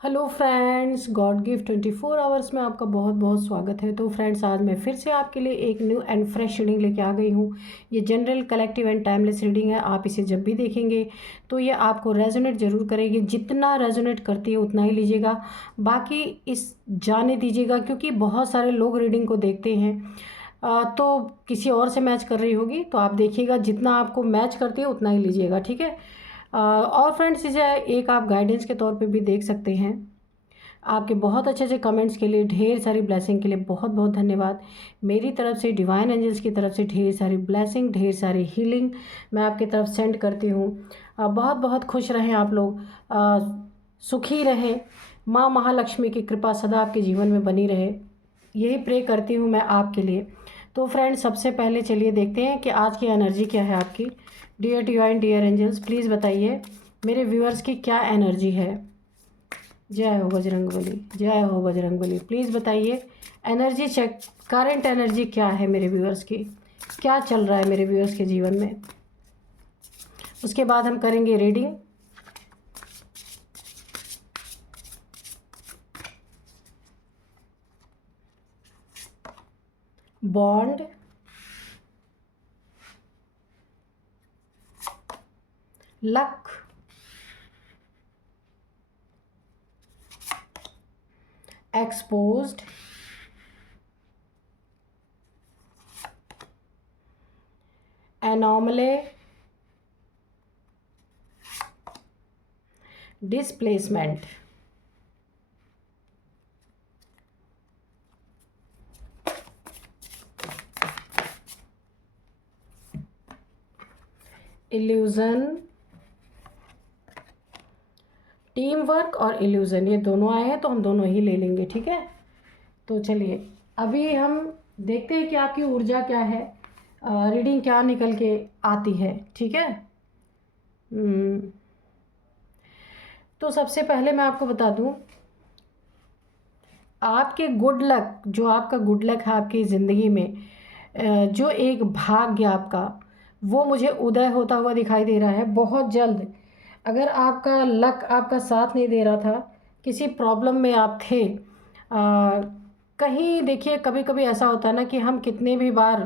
Hello friends, God gift 24 hours में आपका बहुत बहुत स्वागत है। तो फ्रेंड्स, आज मैं फिर से आपके लिए एक न्यू एंड फ्रेश रीडिंग लेके आ गई हूँ। ये general, collective and timeless reading है। आप इसे जब भी देखेंगे तो ये आपको रेजोनेट ज़रूर करेगी। जितना रेजोनेट करती है उतना ही लीजिएगा, बाकी इस जाने दीजिएगा, क्योंकि बहुत सारे लोग रीडिंग को देखते हैं तो किसी और से मैच कर रही होगी। तो आप देखिएगा, जितना आपको मैच करती है उतना ही लीजिएगा, ठीक है। और फ्रेंड्स, इसे एक आप गाइडेंस के तौर पे भी देख सकते हैं। आपके बहुत अच्छे अच्छे कमेंट्स के लिए, ढेर सारी ब्लेसिंग के लिए बहुत बहुत धन्यवाद। मेरी तरफ से, डिवाइन एंजल्स की तरफ से ढेर सारी ब्लेसिंग, ढेर सारी हीलिंग मैं आपकी तरफ सेंड करती हूँ। बहुत बहुत खुश रहें आप लोग, सुखी रहें। माँ महालक्ष्मी की कृपा सदा आपके जीवन में बनी रहे, यही प्रे करती हूँ मैं आपके लिए। तो फ्रेंड्स, सबसे पहले चलिए देखते हैं कि आज की एनर्जी क्या है आपकी। Dear divine, dear angels, please बताइए मेरे व्यूअर्स की क्या एनर्जी है। जय हो बजरंगबली, जय हो बजरंगबली। प्लीज़ बताइए एनर्जी चेक, करंट एनर्जी क्या है मेरे व्यूअर्स की, क्या चल रहा है मेरे व्यूअर्स के जीवन में। उसके बाद हम करेंगे reading. Bond, luck, exposed, anomaly, displacement. Illusion, team work और इल्यूज़न, ये दोनों आए हैं तो हम दोनों ही ले लेंगे, ठीक है। तो चलिए अभी हम देखते हैं कि आपकी ऊर्जा क्या है, रीडिंग क्या निकल के आती है, ठीक है। तो सबसे पहले मैं आपको बता दूं, आपके गुड लक, जो आपका गुड लक है आपकी ज़िंदगी में, जो एक भाग्य आपका, वो मुझे उदय होता हुआ दिखाई दे रहा है बहुत जल्द। अगर आपका लक आपका साथ नहीं दे रहा था, किसी प्रॉब्लम में आप थे, कहीं देखिए, कभी कभी ऐसा होता है ना कि हम कितने भी बार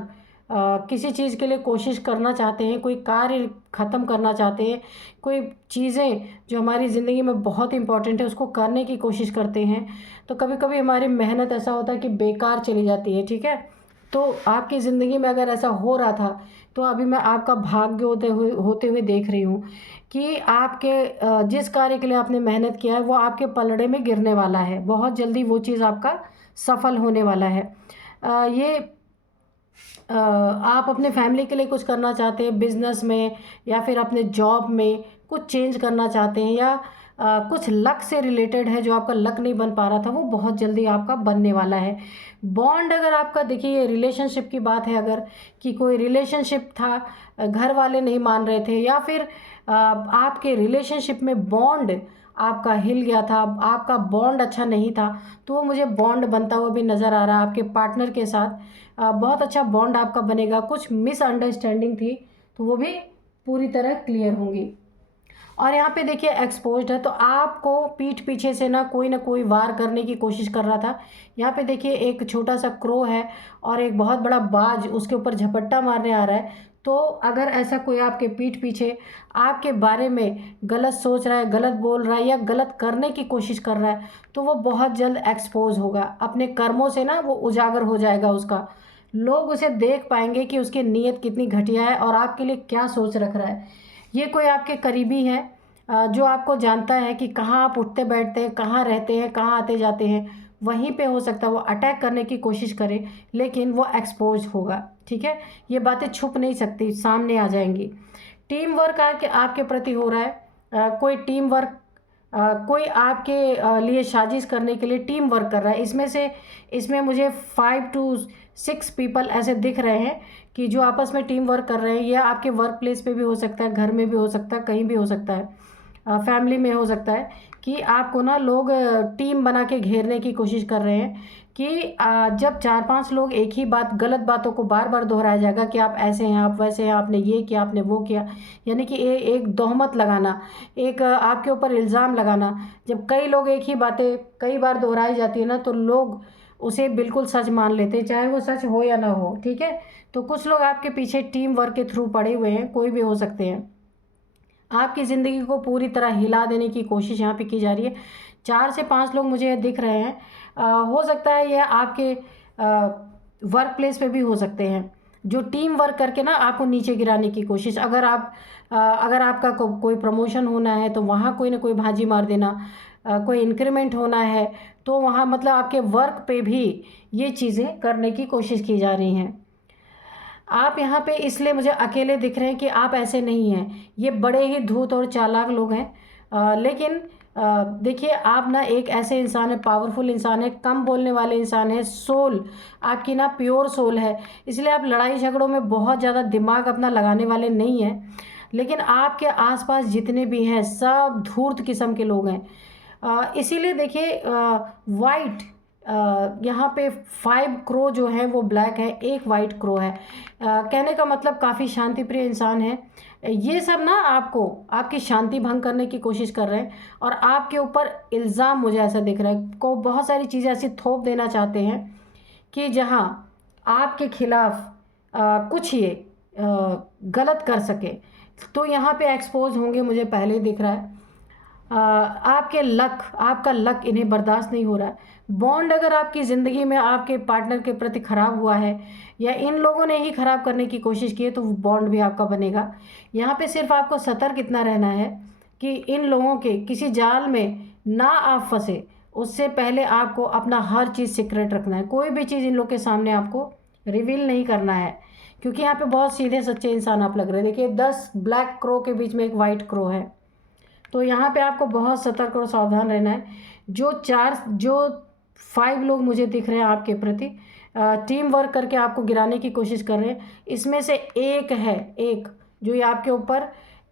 किसी चीज़ के लिए कोशिश करना चाहते हैं, कोई कार्य ख़त्म करना चाहते हैं, कोई चीज़ें जो हमारी ज़िंदगी में बहुत इंपॉर्टेंट है उसको करने की कोशिश करते हैं, तो कभी कभी हमारी मेहनत ऐसा होता है कि बेकार चली जाती है, ठीक है। तो आपकी ज़िंदगी में अगर ऐसा हो रहा था, तो अभी मैं आपका भाग्य होते हुए देख रही हूँ कि आपके जिस कार्य के लिए आपने मेहनत किया है वो आपके पलड़े में गिरने वाला है। बहुत जल्दी वो चीज़ आपका सफल होने वाला है। ये आप अपने फैमिली के लिए कुछ करना चाहते हैं, बिजनेस में या फिर अपने जॉब में कुछ चेंज करना चाहते हैं, या कुछ लक से रिलेटेड है, जो आपका लक नहीं बन पा रहा था वो बहुत जल्दी आपका बनने वाला है। बॉन्ड, अगर आपका देखिए ये रिलेशनशिप की बात है, अगर कि कोई रिलेशनशिप था, घर वाले नहीं मान रहे थे, या फिर आपके रिलेशनशिप में बॉन्ड आपका हिल गया था, आपका बॉन्ड अच्छा नहीं था, तो वो मुझे बॉन्ड बनता हुआ भी नज़र आ रहा है आपके पार्टनर के साथ। बहुत अच्छा बॉन्ड आपका बनेगा। कुछ मिसअंडरस्टैंडिंग थी तो वो भी पूरी तरह क्लियर होंगी। और यहाँ पे देखिए एक्सपोज्ड है, तो आपको पीठ पीछे से ना कोई वार करने की कोशिश कर रहा था। यहाँ पे देखिए एक छोटा सा क्रो है और एक बहुत बड़ा बाज उसके ऊपर झपट्टा मारने आ रहा है। तो अगर ऐसा कोई आपके पीठ पीछे आपके बारे में गलत सोच रहा है, गलत बोल रहा है या गलत करने की कोशिश कर रहा है, तो वो बहुत जल्द एक्सपोज होगा। अपने कर्मों से ना वो उजागर हो जाएगा उसका। लोग उसे देख पाएंगे कि उसकी नीयत कितनी घटिया है और आपके लिए क्या सोच रख रहा है। ये कोई आपके करीबी है जो आपको जानता है कि कहाँ आप उठते बैठते हैं, कहाँ रहते हैं, कहाँ आते जाते हैं, वहीं पे हो सकता है वो अटैक करने की कोशिश करे, लेकिन वो एक्सपोज होगा, ठीक है। ये बातें छुप नहीं सकती, सामने आ जाएंगी। टीम वर्क आपके आपके प्रति हो रहा है। कोई टीम वर्क, कोई आपके लिए साजिश करने के लिए टीम वर्क कर रहा है। इसमें मुझे 5 to 6 पीपल ऐसे दिख रहे हैं कि जो आपस में टीम वर्क कर रहे हैं। यह आपके वर्क प्लेस पे भी हो सकता है, घर में भी हो सकता है, कहीं भी हो सकता है, फैमिली में हो सकता है कि आपको ना लोग टीम बना के घेरने की कोशिश कर रहे हैं कि जब 4-5 लोग एक ही बात, गलत बातों को बार बार दोहराया जाएगा कि आप ऐसे हैं, आप वैसे हैं, आपने ये किया, आपने वो किया, यानी कि एक तोहमत लगाना, एक आपके ऊपर इल्ज़ाम लगाना। जब कई लोग एक ही बातें कई बार दोहराई जाती है ना, तो लोग उसे बिल्कुल सच मान लेते हैं, चाहे वो सच हो या ना हो, ठीक है। तो कुछ लोग आपके पीछे टीम वर्क के थ्रू पड़े हुए हैं, कोई भी हो सकते हैं। आपकी ज़िंदगी को पूरी तरह हिला देने की कोशिश यहाँ पे की जा रही है। 4 से 5 लोग मुझे दिख रहे हैं। हो सकता है यह आपके वर्क प्लेस पे भी हो सकते हैं, जो टीम वर्क करके ना आपको नीचे गिराने की कोशिश। अगर आपका कोई प्रमोशन होना है तो वहाँ कोई ना कोई भाजी मार देना, कोई इंक्रीमेंट होना है तो वहाँ मतलब आपके वर्क पे भी ये चीज़ें करने की कोशिश की जा रही हैं। आप यहाँ पे इसलिए मुझे अकेले दिख रहे हैं कि आप ऐसे नहीं हैं, ये बड़े ही धूर्त और चालाक लोग हैं। लेकिन देखिए, आप ना एक ऐसे इंसान हैं, पावरफुल इंसान है, कम बोलने वाले इंसान है, सोल आपकी ना प्योर सोल है, इसलिए आप लड़ाई झगड़ों में बहुत ज़्यादा दिमाग अपना लगाने वाले नहीं हैं। लेकिन आपके आसपास जितने भी हैं सब धूर्त किस्म के लोग हैं। इसीलिए देखिए, वाइट यहाँ पे 5 क्रो जो है वो ब्लैक है, एक वाइट क्रो है। कहने का मतलब काफ़ी शांति प्रिय इंसान है। ये सब ना आपको आपकी शांति भंग करने की कोशिश कर रहे हैं और आपके ऊपर इल्ज़ाम, मुझे ऐसा दिख रहा है, को बहुत सारी चीज़ें ऐसी थोप देना चाहते हैं कि जहाँ आपके खिलाफ कुछ ये गलत कर सके, तो यहाँ पे एक्सपोज होंगे, मुझे पहले दिख रहा है। आपका लक इन्हें बर्दाश्त नहीं हो रहा है। बॉन्ड अगर आपकी ज़िंदगी में आपके पार्टनर के प्रति ख़राब हुआ है या इन लोगों ने ही ख़राब करने की कोशिश की है, तो वो बॉन्ड भी आपका बनेगा। यहाँ पे सिर्फ आपको सतर्क इतना रहना है कि इन लोगों के किसी जाल में ना आप फंसे, उससे पहले आपको अपना हर चीज़ सीक्रेट रखना है। कोई भी चीज़ इन लोग के सामने आपको रिवील नहीं करना है, क्योंकि यहाँ पे बहुत सीधे सच्चे इंसान आप लग रहे हैं। देखिए, 10 ब्लैक क्रो के बीच में एक वाइट क्रो है, तो यहाँ पे आपको बहुत सतर्क और सावधान रहना है। जो 5 लोग मुझे दिख रहे हैं आपके प्रति टीम वर्क करके आपको गिराने की कोशिश कर रहे हैं, इसमें से एक जो ये आपके ऊपर,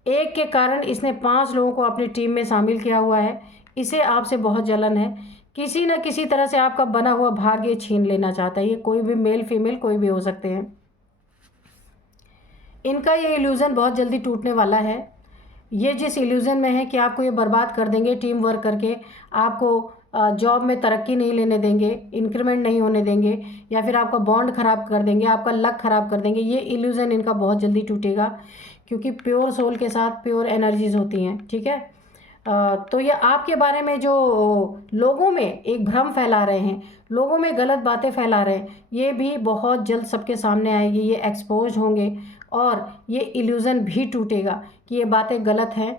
एक के कारण इसने 5 लोगों को अपनी टीम में शामिल किया हुआ है। इसे आपसे बहुत जलन है, किसी न किसी तरह से आपका बना हुआ भाग्य छीन लेना चाहता है। ये कोई भी मेल फीमेल कोई भी हो सकते हैं। इनका ये इल्यूज़न बहुत जल्दी टूटने वाला है। ये जिस इल्यूज़न में है कि आपको ये बर्बाद कर देंगे टीम वर्क करके, आपको जॉब में तरक्की नहीं लेने देंगे, इंक्रीमेंट नहीं होने देंगे, या फिर आपका बॉन्ड ख़राब कर देंगे, आपका लक ख़राब कर देंगे, ये इल्यूज़न इनका बहुत जल्दी टूटेगा, क्योंकि प्योर सोल के साथ प्योर एनर्जीज़ होती हैं, ठीक है। तो ये आपके बारे में जो लोगों में एक भ्रम फैला रहे हैं, लोगों में गलत बातें फैला रहे हैं, ये भी बहुत जल्द सबके सामने आएगी, ये एक्सपोज होंगे और ये इल्यूज़न भी टूटेगा कि ये बातें गलत हैं।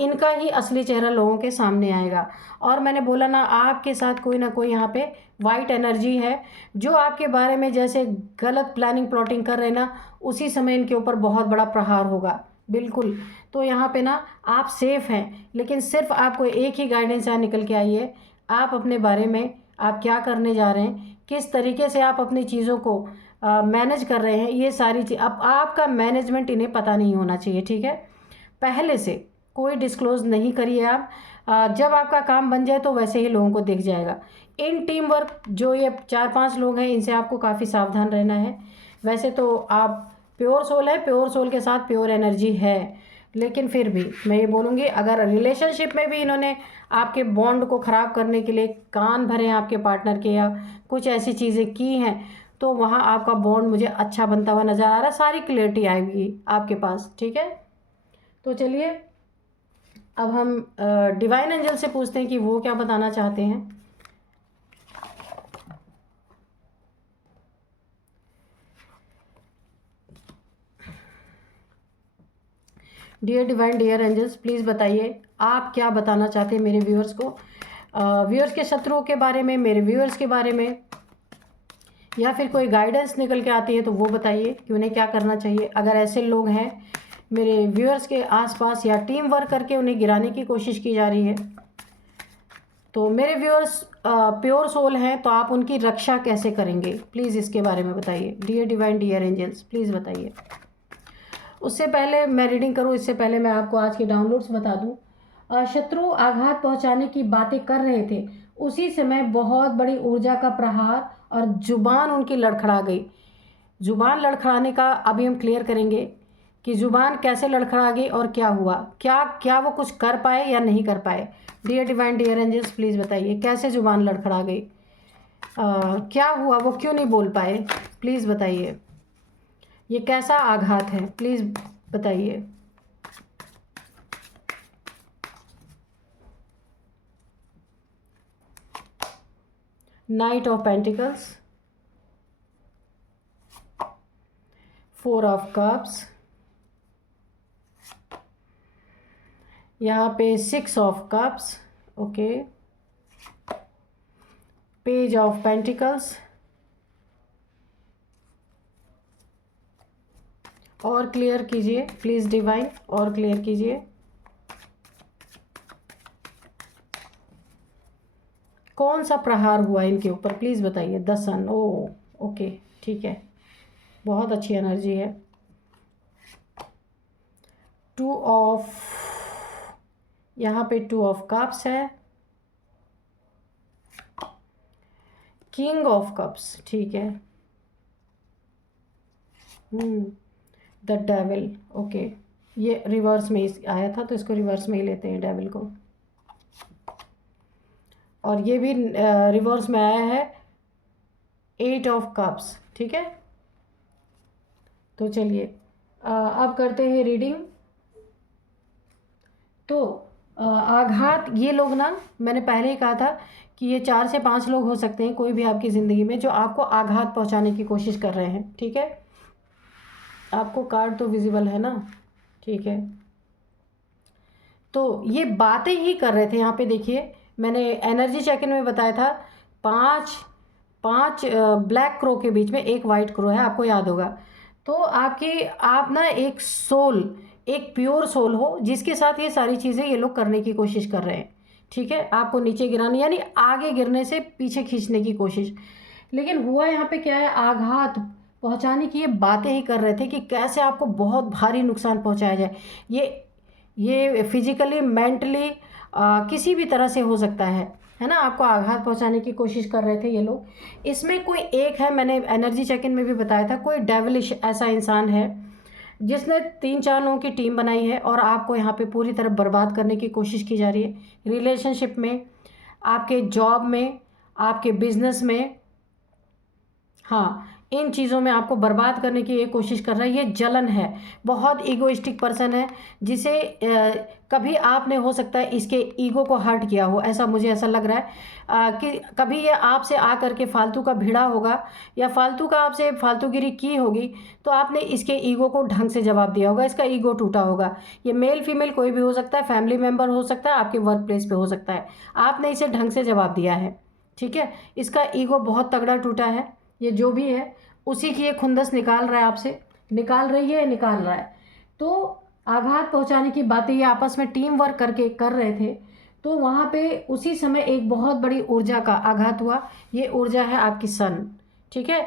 इनका ही असली चेहरा लोगों के सामने आएगा। और मैंने बोला ना, आपके साथ कोई ना कोई यहाँ पे वाइट एनर्जी है, जो आपके बारे में जैसे गलत प्लानिंग प्लॉटिंग कर रहे हैं ना, उसी समय इनके ऊपर बहुत बड़ा प्रहार होगा, बिल्कुल। तो यहाँ पे ना आप सेफ़ हैं, लेकिन सिर्फ आपको एक ही गाइडेंस यहाँ निकल के आई है, आप अपने बारे में आप क्या करने जा रहे हैं, किस तरीके से आप अपनी चीज़ों को मैनेज कर रहे हैं, ये सारी चीज़ अब आपका मैनेजमेंट इन्हें पता नहीं होना चाहिए, ठीक है। पहले से कोई डिस्क्लोज़ नहीं करिए आप। जब आपका काम बन जाए तो वैसे ही लोगों को दिख जाएगा। इन टीम वर्क जो ये 4-5 लोग हैं, इनसे आपको काफ़ी सावधान रहना है। वैसे तो आप प्योर सोल है, प्योर सोल के साथ प्योर एनर्जी है, लेकिन फिर भी मैं ये बोलूँगी, अगर रिलेशनशिप में भी इन्होंने आपके बॉन्ड को ख़राब करने के लिए कान भरे हैं आपके पार्टनर के, या कुछ ऐसी चीज़ें की हैं, तो वहाँ आपका बॉन्ड मुझे अच्छा बनता हुआ नज़र आ रहा है। सारी क्लियरिटी आएगी आपके पास, ठीक है। तो चलिए अब हम डिवाइन एंजल से पूछते हैं कि वो क्या बताना चाहते हैं। Dear divine, dear angels, please बताइए आप क्या बताना चाहते हैं मेरे व्यूअर्स को, व्यूअर्स के शत्रुओं के बारे में, मेरे व्यूअर्स के बारे में, या फिर कोई गाइडेंस निकल के आती है तो वो बताइए कि उन्हें क्या करना चाहिए। अगर ऐसे लोग हैं मेरे व्यूअर्स के आसपास या टीम वर्क करके उन्हें गिराने की कोशिश की जा रही है, तो मेरे व्यूअर्स प्योर सोल हैं, तो आप उनकी रक्षा कैसे करेंगे, प्लीज़ इसके बारे में बताइए। Dear divine, dear angels, please बताइए। उससे पहले मैं रीडिंग करूँ, इससे पहले मैं आपको आज के डाउनलोड्स बता दूँ। शत्रु आघात पहुंचाने की बातें कर रहे थे, उसी समय बहुत बड़ी ऊर्जा का प्रहार और जुबान उनकी लड़खड़ा गई। जुबान लड़खड़ाने का अभी हम क्लियर करेंगे कि जुबान कैसे लड़खड़ा गई और क्या हुआ, क्या क्या वो कुछ कर पाए या नहीं कर पाए। Dear divine, dear angels, please बताइए कैसे जुबान लड़खड़ा गई, क्या हुआ, वो क्यों नहीं बोल पाए, प्लीज़ बताइए। ये कैसा आघात है, प्लीज़ बताइए। Night of pentacles, 4 of cups, यहाँ पे 6 of cups, okay, page of pentacles, और क्लियर कीजिए प्लीज़ डिवाइन, और क्लियर कीजिए। कौन सा प्रहार हुआ इनके ऊपर, प्लीज़ बताइए। द सन, ओ ओके, ठीक है, बहुत अच्छी एनर्जी है। 2 ऑफ, यहाँ पे 2 ऑफ कप्स है, किंग ऑफ कप्स, ठीक है, द डेविल, ओके, ये रिवर्स में आया था तो इसको रिवर्स में ही लेते हैं डेविल को, और ये भी रिवर्स में आया है 8 ऑफ कप्स, ठीक है। तो चलिए अब करते हैं रीडिंग। तो आघात, ये लोग ना, मैंने पहले ही कहा था कि ये 4 से 5 लोग हो सकते हैं कोई भी आपकी ज़िंदगी में जो आपको आघात पहुंचाने की कोशिश कर रहे हैं, ठीक है। आपको कार्ड तो विजिबल है ना, ठीक है। तो ये बातें ही कर रहे थे, यहाँ पे देखिए मैंने एनर्जी चेक इन में बताया था, 5 ब्लैक क्रो के बीच में एक वाइट क्रो है, आपको याद होगा। तो आप ना एक सोल, एक प्योर सोल हो जिसके साथ ये सारी चीज़ें ये लोग करने की कोशिश कर रहे हैं, ठीक है। आपको नीचे गिराने, यानी आगे गिरने से पीछे खींचने की कोशिश। लेकिन हुआ यहाँ पे क्या है, आघात पहुँचाने की ये बातें ही कर रहे थे कि कैसे आपको बहुत भारी नुकसान पहुँचाया जाए। ये फिजिकली, मेंटली, किसी भी तरह से हो सकता है ना। आपको आघात पहुंचाने की कोशिश कर रहे थे ये लोग। इसमें कोई एक है, मैंने एनर्जी चेक इन में भी बताया था, कोई डेविलिश ऐसा इंसान है जिसने 3-4 लोगों की टीम बनाई है और आपको यहाँ पे पूरी तरह बर्बाद करने की कोशिश की जा रही है। रिलेशनशिप में, आपके जॉब में, आपके बिजनेस में, हाँ, इन चीज़ों में आपको बर्बाद करने की ये कोशिश कर रहा है। ये जलन है, बहुत ईगोइस्टिक पर्सन है जिसे कभी आपने, हो सकता है इसके ईगो को हर्ट किया हो, ऐसा मुझे ऐसा लग रहा है कि कभी ये आपसे आकर के फालतू का भिड़ा होगा या फालतू का आपसे फालतूगिरी की होगी, तो आपने इसके ईगो को ढंग से जवाब दिया होगा, इसका ईगो टूटा होगा। ये मेल फीमेल कोई भी हो सकता है, फैमिली मेम्बर हो सकता है, आपके वर्क प्लेस पर हो सकता है, आपने इसे ढंग से जवाब दिया है, ठीक है। इसका ईगो बहुत तगड़ा टूटा है। ये जो भी है उसी की ये खुंदस निकाल रहा है आपसे, निकाल रही है, निकाल रहा है। तो आघात पहुंचाने की बातें ये आपस में टीम वर्क करके कर रहे थे। तो वहाँ पे उसी समय एक बहुत बड़ी ऊर्जा का आघात हुआ। ये ऊर्जा है आपकी सन, ठीक है।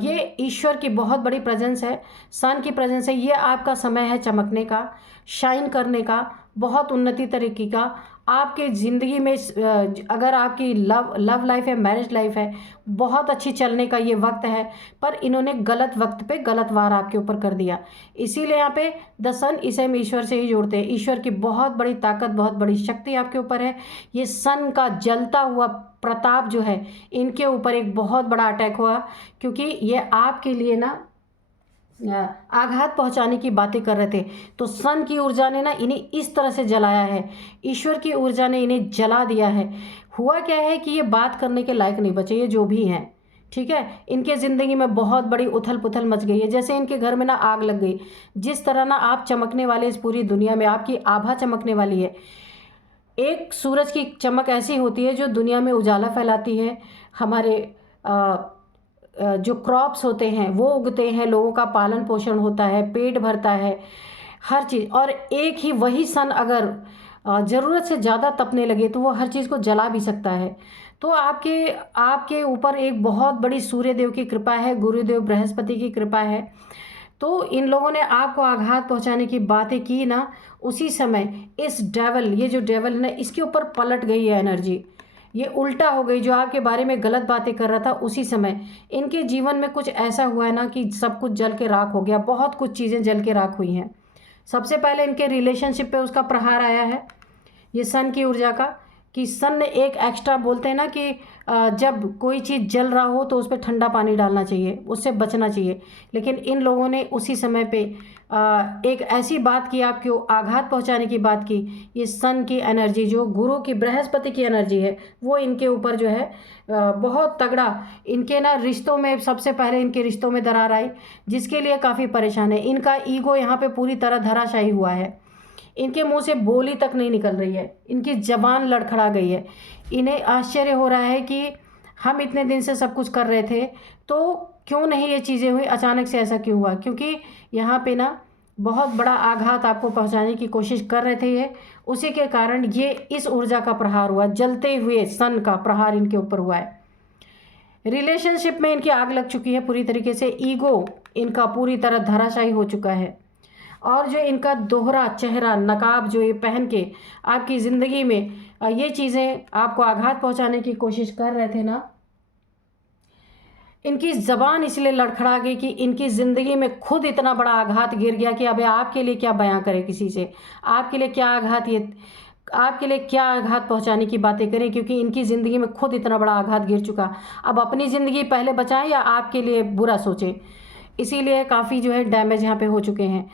ये ईश्वर की बहुत बड़ी प्रेजेंस है, सन की प्रेजेंस है। ये आपका समय है चमकने का, शाइन करने का, बहुत उन्नति तरीके का। आपके ज़िंदगी में अगर आपकी लव लाइफ है, मैरिज लाइफ है, बहुत अच्छी चलने का ये वक्त है। पर इन्होंने गलत वक्त पे गलत वार आपके ऊपर कर दिया। इसीलिए यहाँ पे द सन, इसे हम ईश्वर से ही जोड़ते हैं। ईश्वर की बहुत बड़ी ताकत, बहुत बड़ी शक्ति आपके ऊपर है। ये सन का जलता हुआ प्रताप जो है, इनके ऊपर एक बहुत बड़ा अटैक हुआ, क्योंकि ये आपके लिए ना आघात पहुंचाने की बातें कर रहे थे। तो सन की ऊर्जा ने ना इन्हें इस तरह से जलाया है, ईश्वर की ऊर्जा ने इन्हें जला दिया है। हुआ क्या है कि ये बात करने के लायक नहीं बचे, ये जो भी हैं, ठीक है। इनके ज़िंदगी में बहुत बड़ी उथल पुथल मच गई है, जैसे इनके घर में ना आग लग गई। जिस तरह ना आप चमकने वाले इस पूरी दुनिया में, आपकी आभा चमकने वाली है। एक सूरज की चमक ऐसी होती है जो दुनिया में उजाला फैलाती है। हमारे जो क्रॉप्स होते हैं वो उगते हैं, लोगों का पालन पोषण होता है, पेट भरता है, हर चीज़। और एक ही वही सन अगर ज़रूरत से ज़्यादा तपने लगे तो वो हर चीज़ को जला भी सकता है। तो आपके ऊपर एक बहुत बड़ी सूर्य देव की कृपा है, गुरुदेव बृहस्पति की कृपा है। तो इन लोगों ने आपको आघात पहुंचाने की बातें की ना, उसी समय इस डेवल, ये जो डेवल है ना, इसके ऊपर पलट गई है एनर्जी, ये उल्टा हो गई। जो आपके बारे में गलत बातें कर रहा था, उसी समय इनके जीवन में कुछ ऐसा हुआ है ना कि सब कुछ जल के राख हो गया, बहुत कुछ चीज़ें जल के राख हुई हैं। सबसे पहले इनके रिलेशनशिप पे उसका प्रहार आया है, ये सन की ऊर्जा का, कि सन ने एक एक्स्ट्रा, बोलते हैं ना कि जब कोई चीज़ जल रहा हो तो उस पर ठंडा पानी डालना चाहिए, उससे बचना चाहिए। लेकिन इन लोगों ने उसी समय पे एक ऐसी बात की, आपको आघात पहुंचाने की बात की। ये सन की एनर्जी, जो गुरु की, बृहस्पति की एनर्जी है, वो इनके ऊपर जो है बहुत तगड़ा, इनके ना रिश्तों में, सबसे पहले इनके रिश्तों में दरार आई, जिसके लिए काफ़ी परेशान है। इनका ईगो यहाँ पे पूरी तरह धराशायी हुआ है, इनके मुंह से बोली तक नहीं निकल रही है, इनकी जबान लड़खड़ा गई है। इन्हें आश्चर्य हो रहा है कि हम इतने दिन से सब कुछ कर रहे थे, तो क्यों नहीं ये चीज़ें हुई, अचानक से ऐसा क्यों हुआ। क्योंकि यहाँ पे ना बहुत बड़ा आघात आपको पहुँचाने की कोशिश कर रहे थे ये, उसी के कारण ये इस ऊर्जा का प्रहार हुआ, जलते हुए सन का प्रहार इनके ऊपर हुआ है। रिलेशनशिप में इनकी आग लग चुकी है पूरी तरीके से, ईगो इनका पूरी तरह धराशायी हो चुका है। और जो इनका दोहरा चेहरा, नकाब जो ये पहन के आपकी ज़िंदगी में ये चीज़ें आपको आघात पहुंचाने की कोशिश कर रहे थे ना, इनकी ज़बान इसलिए लड़खड़ा गई कि इनकी ज़िंदगी में खुद इतना बड़ा आघात गिर गया कि अब आपके लिए क्या बयां करें किसी से, आपके लिए क्या आघात, ये आपके लिए क्या आघात पहुंचाने की बातें करें, क्योंकि इनकी ज़िंदगी में खुद इतना बड़ा आघात गिर चुका। अब अपनी ज़िंदगी पहले बचाएं या आपके लिए बुरा सोचें, इसीलिए काफ़ी जो है डैमेज यहाँ पे हो चुके हैं।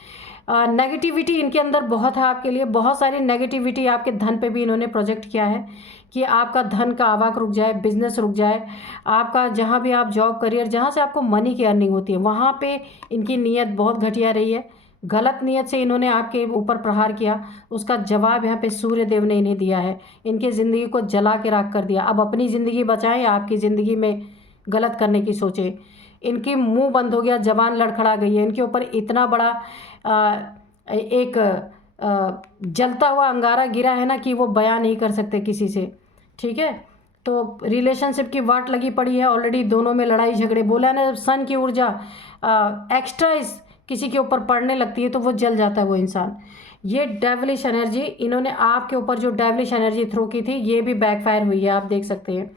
नेगेटिविटी इनके अंदर बहुत है आपके लिए, बहुत सारी नेगेटिविटी आपके धन पे भी इन्होंने प्रोजेक्ट किया है कि आपका धन का आवाक रुक जाए, बिजनेस रुक जाए, आपका जहाँ भी आप जॉब, करियर, जहाँ से आपको मनी की अर्निंग होती है, वहाँ पे इनकी नीयत बहुत घटिया रही है। गलत नीयत से इन्होंने आपके ऊपर प्रहार किया, उसका जवाब यहाँ पे सूर्य देव ने इन्हें दिया है, इनकी ज़िंदगी को जला के राख कर दिया। अब अपनी ज़िंदगी बचाएं या आपकी ज़िंदगी में गलत करने की सोचें। इनकी मुंह बंद हो गया, जबान लड़खड़ा गई है, इनके ऊपर इतना बड़ा एक जलता हुआ अंगारा गिरा है ना कि वो बयान नहीं कर सकते किसी से, ठीक है। तो रिलेशनशिप की वाट लगी पड़ी है ऑलरेडी, दोनों में लड़ाई झगड़े। बोला ना, सन की ऊर्जा एक्स्ट्रा किसी के ऊपर पड़ने लगती है तो वो जल जाता है वो इंसान। ये डेविलिश एनर्जी, इन्होंने आपके ऊपर जो डेविलिश एनर्जी थ्रो की थी, ये भी बैकफायर हुई है, आप देख सकते हैं।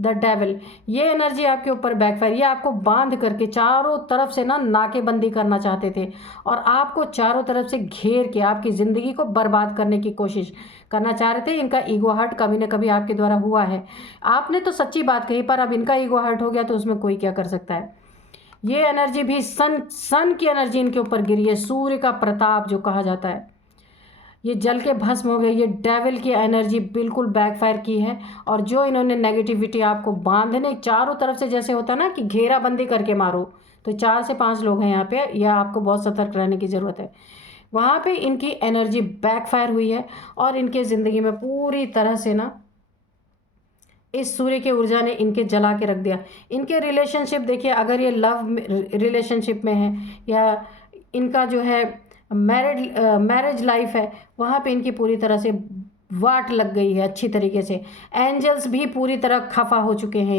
द डेविल, ये एनर्जी आपके ऊपर बैकफायर, ये आपको बांध करके चारों तरफ से ना नाकेबंदी करना चाहते थे और आपको चारों तरफ से घेर के आपकी ज़िंदगी को बर्बाद करने की कोशिश करना चाह रहे थे। इनका ईगो हर्ट कभी ना कभी आपके द्वारा हुआ है, आपने तो सच्ची बात कही, पर अब इनका ईगो हर्ट हो गया तो उसमें कोई क्या कर सकता है। ये एनर्जी भी सन की एनर्जी इनके ऊपर गिरी है, सूर्य का प्रताप जो कहा जाता है, ये जल के भस्म हो गए। ये डेविल की एनर्जी बिल्कुल बैकफायर की है। और जो इन्होंने नेगेटिविटी आपको बांधने चारों तरफ से, जैसे होता है ना कि घेराबंदी करके मारो, तो 4 से 5 लोग हैं यहाँ पे, या आपको बहुत सतर्क रहने की ज़रूरत है। वहाँ पे इनकी एनर्जी बैकफायर हुई है और इनके ज़िंदगी में पूरी तरह से ना इस सूर्य की ऊर्जा ने इनके जला के रख दिया। इनके रिलेशनशिप देखिए, अगर ये लव रिलेशनशिप में है या इनका जो है मैरिज लाइफ है, वहाँ पे इनकी पूरी तरह से वाट लग गई है अच्छी तरीके से। एंजल्स भी पूरी तरह खफा हो चुके हैं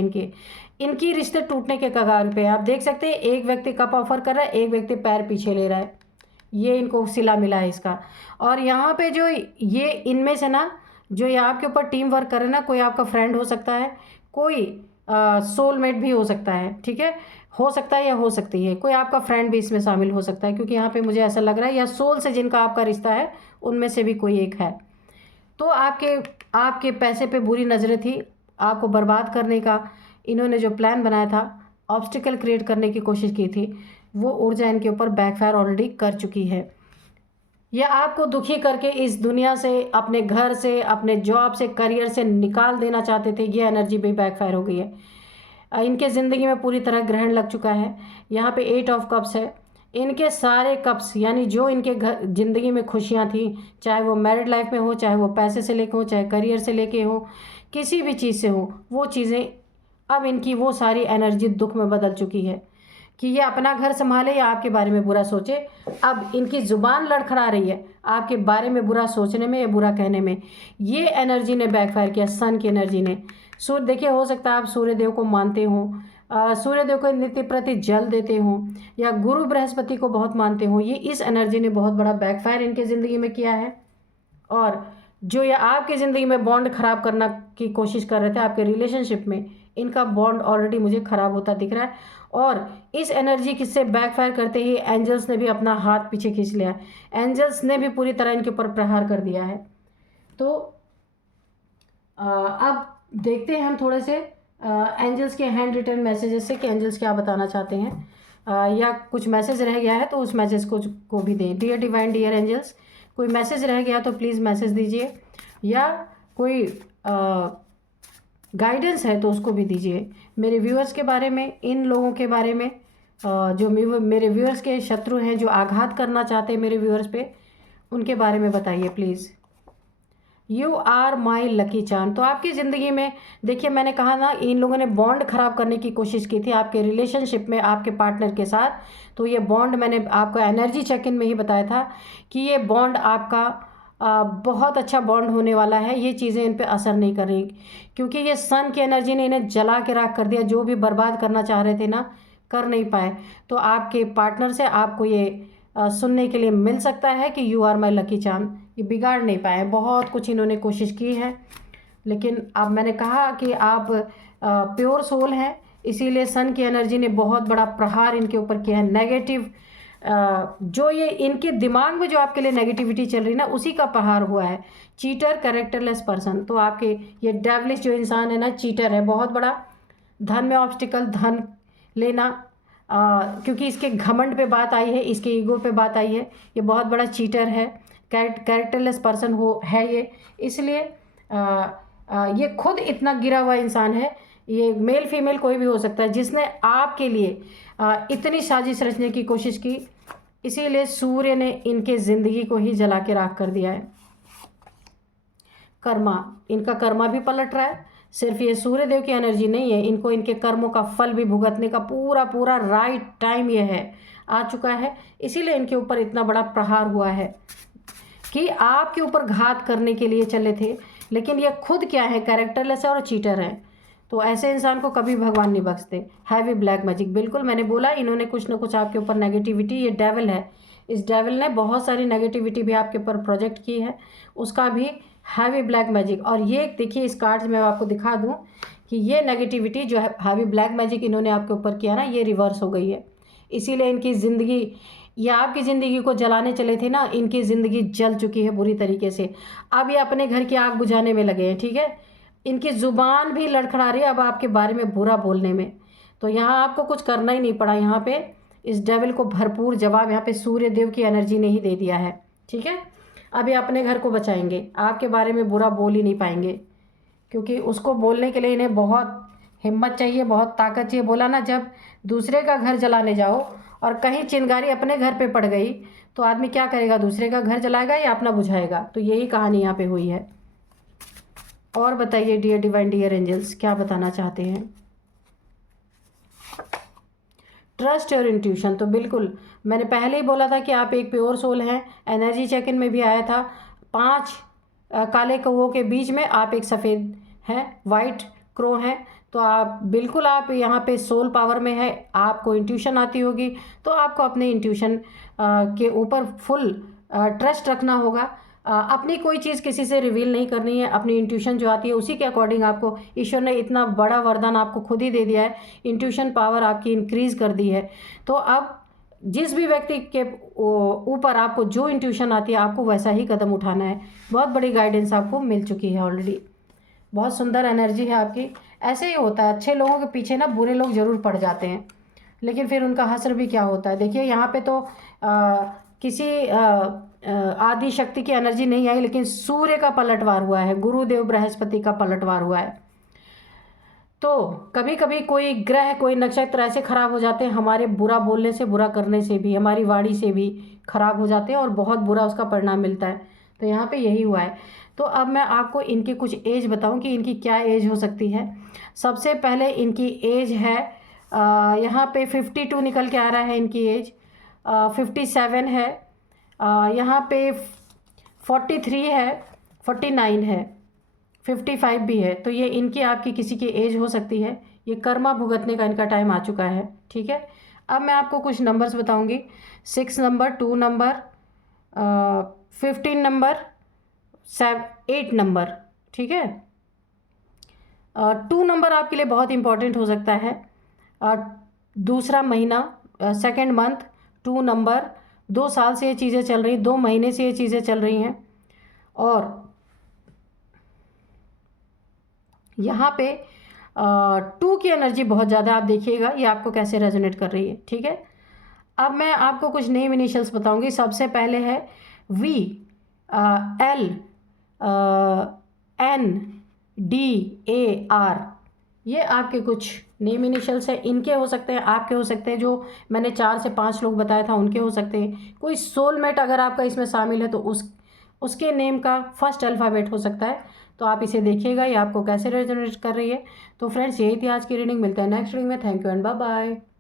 इनकी रिश्ते टूटने के कगार पे। आप देख सकते हैं, एक व्यक्ति कप ऑफर कर रहा है, एक व्यक्ति पैर पीछे ले रहा है, ये इनको सिला मिला है इसका। और यहाँ पे जो ये इनमें से ना, जो ये आपके ऊपर टीम वर्क कर रहे हैं ना, कोई आपका फ्रेंड हो सकता है, कोई सोलमेट भी हो सकता है, ठीक है, हो सकता है या हो सकती है, कोई आपका फ्रेंड भी इसमें शामिल हो सकता है, क्योंकि यहाँ पे मुझे ऐसा लग रहा है, या सोल से जिनका आपका रिश्ता है उनमें से भी कोई एक है। तो आपके पैसे पे बुरी नज़रें थी, आपको बर्बाद करने का इन्होंने जो प्लान बनाया था, ऑब्स्टिकल क्रिएट करने की कोशिश की थी, वो ऊर्जा इनके ऊपर बैकफायर ऑलरेडी कर चुकी है। यह आपको दुखी करके इस दुनिया से, अपने घर से, अपने जॉब से, करियर से निकाल देना चाहते थे, ये एनर्जी भी बैकफायर हो गई है। इनके ज़िंदगी में पूरी तरह ग्रहण लग चुका है। यहाँ पे 8 ऑफ कप्स है, इनके सारे कप्स, यानी जो इनके घर ज़िंदगी में खुशियाँ थी, चाहे वो मैरिड लाइफ में हो, चाहे वो पैसे से लेके हो, चाहे करियर से लेके हो, किसी भी चीज़ से हो, वो चीज़ें अब इनकी वो सारी एनर्जी दुख में बदल चुकी है कि ये अपना घर संभाले या आपके बारे में बुरा सोचे। अब इनकी ज़ुबान लड़खड़ा रही है आपके बारे में बुरा सोचने में या बुरा कहने में। ये एनर्जी ने बैकफायर किया, सन की एनर्जी ने। सूर्य देखिए, हो सकता है आप सूर्य देव को मानते हो, सूर्यदेव को नित्य प्रति जल देते हो या गुरु बृहस्पति को बहुत मानते हो, ये इस एनर्जी ने बहुत बड़ा बैकफायर इनके ज़िंदगी में किया है। और जो ये आपकी ज़िंदगी में बॉन्ड ख़राब करना की कोशिश कर रहे थे आपके रिलेशनशिप में, इनका बॉन्ड ऑलरेडी मुझे ख़राब होता दिख रहा है। और इस एनर्जी किससे बैकफायर करते ही एंजल्स ने भी अपना हाथ पीछे खींच लिया, एंजल्स ने भी पूरी तरह इनके ऊपर प्रहार कर दिया है। तो अब देखते हैं हम थोड़े से एंजल्स के हैंड रिटन मैसेजेस से कि एंजल्स क्या बताना चाहते हैं, या कुछ मैसेज रह गया है तो उस मैसेज को भी दें। डियर डिवाइन, डियर एंजल्स, कोई मैसेज रह गया तो प्लीज़ मैसेज दीजिए, या कोई गाइडेंस है तो उसको भी दीजिए। मेरे व्यूअर्स के बारे में, इन लोगों के बारे में जो मेरे व्यूअर्स के शत्रु हैं, जो आघात करना चाहते हैं मेरे व्यूअर्स पे, उनके बारे में बताइए please. You are my lucky charm. तो आपकी ज़िंदगी में देखिए, मैंने कहा ना, इन लोगों ने बॉन्ड ख़राब करने की कोशिश की थी आपके रिलेशनशिप में, आपके पार्टनर के साथ। तो ये बॉन्ड मैंने आपको एनर्जी चेक इन में ही बताया था कि ये बॉन्ड आपका बहुत अच्छा बॉन्ड होने वाला है। ये चीज़ें इन पे असर नहीं कर रही, क्योंकि ये सन की एनर्जी ने इन्हें जला के राख कर दिया। जो भी बर्बाद करना चाह रहे थे ना, कर नहीं पाए। तो आपके पार्टनर से आपको ये सुनने के लिए मिल सकता है कि you are my lucky charm. ये बिगाड़ नहीं पाए, बहुत कुछ इन्होंने कोशिश की है, लेकिन अब मैंने कहा कि आप प्योर सोल हैं, इसीलिए सन की एनर्जी ने बहुत बड़ा प्रहार इनके ऊपर किया है। नेगेटिव जो ये इनके दिमाग में जो आपके लिए नेगेटिविटी चल रही ना, उसी का प्रहार हुआ है। Cheater, characterless person. तो आपके ये डेवलिश जो इंसान है ना, चीटर है, बहुत बड़ा धन में ऑब्स्टिकल, धन लेना, क्योंकि इसके घमंड पे बात आई है, इसके ईगो पे बात आई है। ये बहुत बड़ा चीटर है, कैरेक्टरलेस पर्सन है ये, इसलिए ये खुद इतना गिरा हुआ इंसान है। ये मेल फीमेल कोई भी हो सकता है, जिसने आपके लिए इतनी साजिश रचने की कोशिश की, इसीलिए सूर्य ने इनके ज़िंदगी को ही जला के राख कर दिया है। कर्मा, इनका कर्मा भी पलट रहा है। सिर्फ ये सूर्य देव की एनर्जी नहीं है, इनको इनके कर्मों का फल भी भुगतने का पूरा राइट टाइम ये है, आ चुका है। इसीलिए इनके ऊपर इतना बड़ा प्रहार हुआ है कि आपके ऊपर घात करने के लिए चले थे, लेकिन ये खुद क्या है, कैरेक्टरलेस है और चीटर है। तो ऐसे इंसान को कभी भगवान नहीं बख्शते। हैवी ब्लैक मैजिक, बिल्कुल मैंने बोला, इन्होंने कुछ ना कुछ आपके ऊपर नेगेटिविटी, ये डेविल है, इस डेविल ने बहुत सारी नेगेटिविटी भी आपके ऊपर प्रोजेक्ट की है, उसका भी हैवी ब्लैक मैजिक। और ये देखिए, इस कार्ड में आपको दिखा दूं कि ये नेगेटिविटी जो है, हैवी ब्लैक मैजिक इन्होंने आपके ऊपर किया ना, ये रिवर्स हो गई है। इसीलिए इनकी ज़िंदगी, ये आपकी ज़िंदगी को जलाने चले थे ना, इनकी ज़िंदगी जल चुकी है बुरी तरीके से। अब ये अपने घर की आग बुझाने में लगे हैं, ठीक है। इनकी ज़ुबान भी लड़खड़ा रही है अब आपके बारे में बुरा बोलने में। तो यहाँ आपको कुछ करना ही नहीं पड़ा, यहाँ पे इस डेविल को भरपूर जवाब यहाँ पे सूर्य देव की एनर्जी ने ही दे दिया है, ठीक है। अब ये अपने घर को बचाएंगे, आपके बारे में बुरा बोल ही नहीं पाएंगे, क्योंकि उसको बोलने के लिए इन्हें बहुत हिम्मत चाहिए, बहुत ताकत चाहिए। बोला ना, जब दूसरे का घर जलाने जाओ और कहीं चिंगारी अपने घर पे पड़ गई तो आदमी क्या करेगा, दूसरे का घर जलाएगा या अपना बुझाएगा। तो यही कहानी यहाँ पे हुई है। और बताइए डियर डिवाइन, डियर एंजल्स, क्या बताना चाहते हैं। ट्रस्ट और इंट्यूशन, तो बिल्कुल मैंने पहले ही बोला था कि आप एक प्योर सोल हैं। एनर्जी चेक इन में भी आया था, 5 काले कौवों के बीच में आप एक सफ़ेद हैं, वाइट क्रो हैं। तो आप बिल्कुल, आप यहाँ पे सोल पावर में है, आपको इंट्यूशन आती होगी, तो आपको अपने इंट्यूशन के ऊपर फुल ट्रस्ट रखना होगा। अपनी कोई चीज़ किसी से रिवील नहीं करनी है, अपनी इंट्यूशन जो आती है उसी के अकॉर्डिंग आपको, ईश्वर ने इतना बड़ा वरदान आपको खुद ही दे दिया है, इंट्यूशन पावर आपकी इंक्रीज़ कर दी है। तो अब जिस भी व्यक्ति के ऊपर आपको जो इंट्यूशन आती है, आपको वैसा ही कदम उठाना है। बहुत बड़ी गाइडेंस आपको मिल चुकी है ऑलरेडी, बहुत सुंदर एनर्जी है आपकी। ऐसे ही होता है, अच्छे लोगों के पीछे ना बुरे लोग ज़रूर पड़ जाते हैं, लेकिन फिर उनका हश्र भी क्या होता है। देखिए यहाँ पे तो किसी आदि शक्ति की एनर्जी नहीं आई, लेकिन सूर्य का पलटवार हुआ है, गुरुदेव बृहस्पति का पलटवार हुआ है। तो कभी कभी कोई ग्रह, कोई नक्षत्र ऐसे खराब हो जाते हैं, हमारे बुरा बोलने से, बुरा करने से भी, हमारी वाणी से भी खराब हो जाते हैं और बहुत बुरा उसका परिणाम मिलता है। तो यहाँ पे यही हुआ है। तो अब मैं आपको इनकी कुछ एज बताऊं कि इनकी क्या एज हो सकती है। सबसे पहले इनकी एज है, यहाँ पे 52 निकल के आ रहा है इनकी एज, 57 है, यहाँ पे 43 है, 49 है, 55 भी है। तो ये इनकी आपकी किसी की एज हो सकती है, ये कर्मा भुगतने का इनका टाइम आ चुका है। ठीक है, अब मैं आपको कुछ नंबर्स बताऊंगी। 6 नंबर, 2 नंबर, 15 नंबर, 8 नंबर। ठीक है, 2 नंबर आपके लिए बहुत इंपॉर्टेंट हो सकता है। दूसरा महीना, सेकेंड मंथ, 2 नंबर, 2 साल से ये चीज़ें चल रही, 2 महीने से ये चीज़ें चल रही हैं। और यहाँ पे 2 की एनर्जी बहुत ज़्यादा, आप देखिएगा ये आपको कैसे रेजोनेट कर रही है। ठीक है, अब मैं आपको कुछ नेम इनिशियल्स बताऊंगी। सबसे पहले है V, L, N, D, A, R। ये आपके कुछ नेम इनिशियल्स है, इनके हो सकते हैं, आपके हो सकते हैं, जो मैंने 4 से 5 लोग बताया था उनके हो सकते हैं। कोई सोलमेट अगर आपका इसमें शामिल है तो उसके नेम का फर्स्ट अल्फ़ाबेट हो सकता है। तो आप इसे देखिएगा ये आपको कैसे रेजोनेट कर रही है। तो फ्रेंड्स, यही थी आज की रीडिंग। मिलता है नेक्स्ट रीडिंग में। Thank you and bye bye.